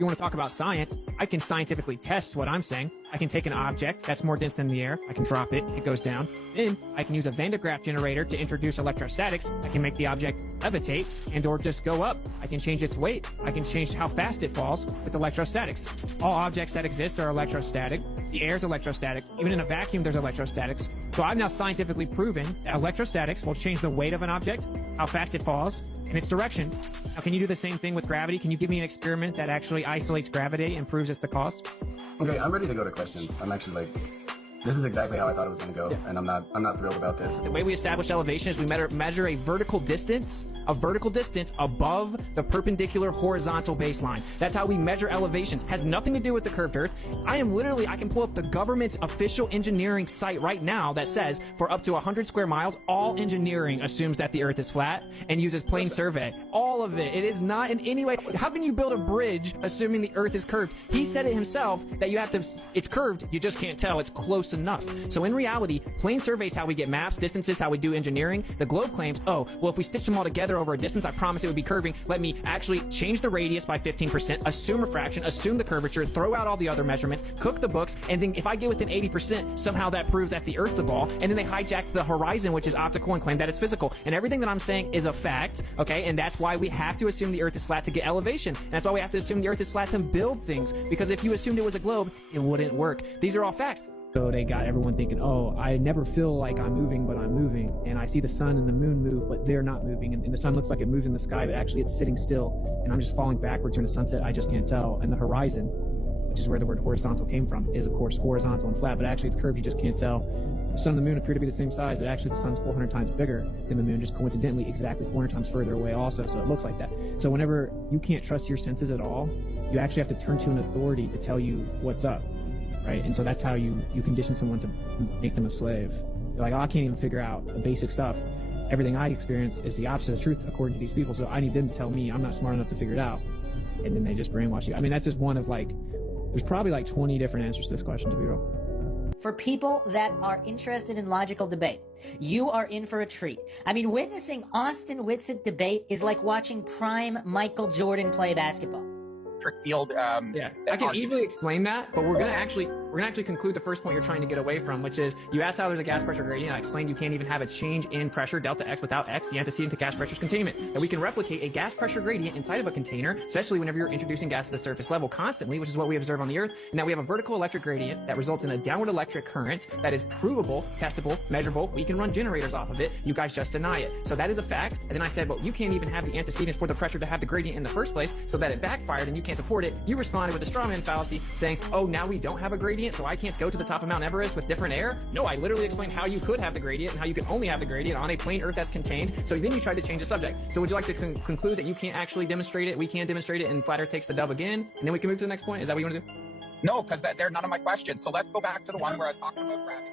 you want to talk about science, I can scientifically test what I'm saying. I can take an object that's more dense than the air. I can drop it. It goes down. Then I can use a Van de Graaff generator to introduce electrostatics. I can make the object levitate and or just go up. I can change its weight. I can change how fast it falls with electrostatics. All objects that exist are electrostatic. The air is electrostatic. Even in a vacuum, there's electrostatics. So I've now scientifically proven that electrostatics will change the weight of an object, how fast it falls, and its direction. Now, can you do the same thing with gravity? Can you give me an experiment that actually isolates gravity and proves it's the cause? Okay, I'm ready to go to questions. I'm actually this is exactly how I thought it was going to go, and I'm not thrilled about this. The way we establish elevation is we measure a vertical distance above the perpendicular horizontal baseline. That's how we measure elevations. Has nothing to do with the curved earth. I can pull up the government's official engineering site right now that says for up to 100 square miles, all engineering assumes that the earth is flat and uses plane survey. All of it. It is not in any way. How can you build a bridge assuming the earth is curved? He said it himself that it's curved, you just can't tell. It's close enough. So in reality, plane survey is how we get maps, distances, how we do engineering. The globe claims, oh, well, if we stitch them all together over a distance, I promise it would be curving. Let me actually change the radius by 15%, assume refraction, assume the curvature, throw out all the other measurements, cook the books, and then if I get within 80%, somehow that proves that the Earth's a ball, and then they hijack the horizon, which is optical, and claim that it's physical. And everything that I'm saying is a fact, okay? And that's why we have to assume the Earth is flat to get elevation. And that's why we have to assume the Earth is flat to build things, because if you assumed it was a globe, it wouldn't work. These are all facts. So they got everyone thinking, oh, I never feel like I'm moving, but I'm moving. And I see the sun and the moon move, but they're not moving. And the sun looks like it moves in the sky, but actually it's sitting still. And I'm just falling backwards during the sunset. I just can't tell. And the horizon, which is where the word horizontal came from, is of course horizontal and flat, but actually it's curved. You just can't tell. The sun and the moon appear to be the same size, but actually the sun's 400 times bigger than the moon, just coincidentally exactly 400 times further away also. So it looks like that. So whenever you can't trust your senses at all, you actually have to turn to an authority to tell you what's up. Right? And so that's how you condition someone to make them a slave. You're like, oh, I can't even figure out the basic stuff. Everything I experience is the opposite of the truth according to these people, so I need them to tell me I'm not smart enough to figure it out. And then they just brainwash you. I mean, that's just one of there's probably 20 different answers to this question, to be real. For people that are interested in logical debate, you are in for a treat. I mean, witnessing Austin Whitsitt debate is like watching prime Michael Jordan play basketball. Field. Yeah, I can easily explain that, but we're gonna actually conclude the first point you're trying to get away from, which is you asked how there's a gas pressure gradient. I explained you can't even have a change in pressure delta X without X, the antecedent to gas pressure is containment. And we can replicate a gas pressure gradient inside of a container, especially whenever you're introducing gas to the surface level constantly, which is what we observe on the Earth. And now we have a vertical electric gradient that results in a downward electric current that is provable, testable, measurable. We can run generators off of it. You guys just deny it. So that is a fact. And then I said, well, you can't even have the antecedents for the pressure to have the gradient in the first place, so that it backfired and you can't support it. You responded with a straw man fallacy saying, oh, now we don't have a gradient, so I can't go to the top of Mount Everest with different air. No, I literally explained how you could have the gradient and how you can only have the gradient on a plane Earth that's contained. So then you tried to change the subject. So would you like to conclude that you can't actually demonstrate it, we can demonstrate it, and flat Earth takes the dub again, and then we can move to the next point? Is that what you want to do? No, because they're none of my questions. So let's go back to the one where I was talking about gravity.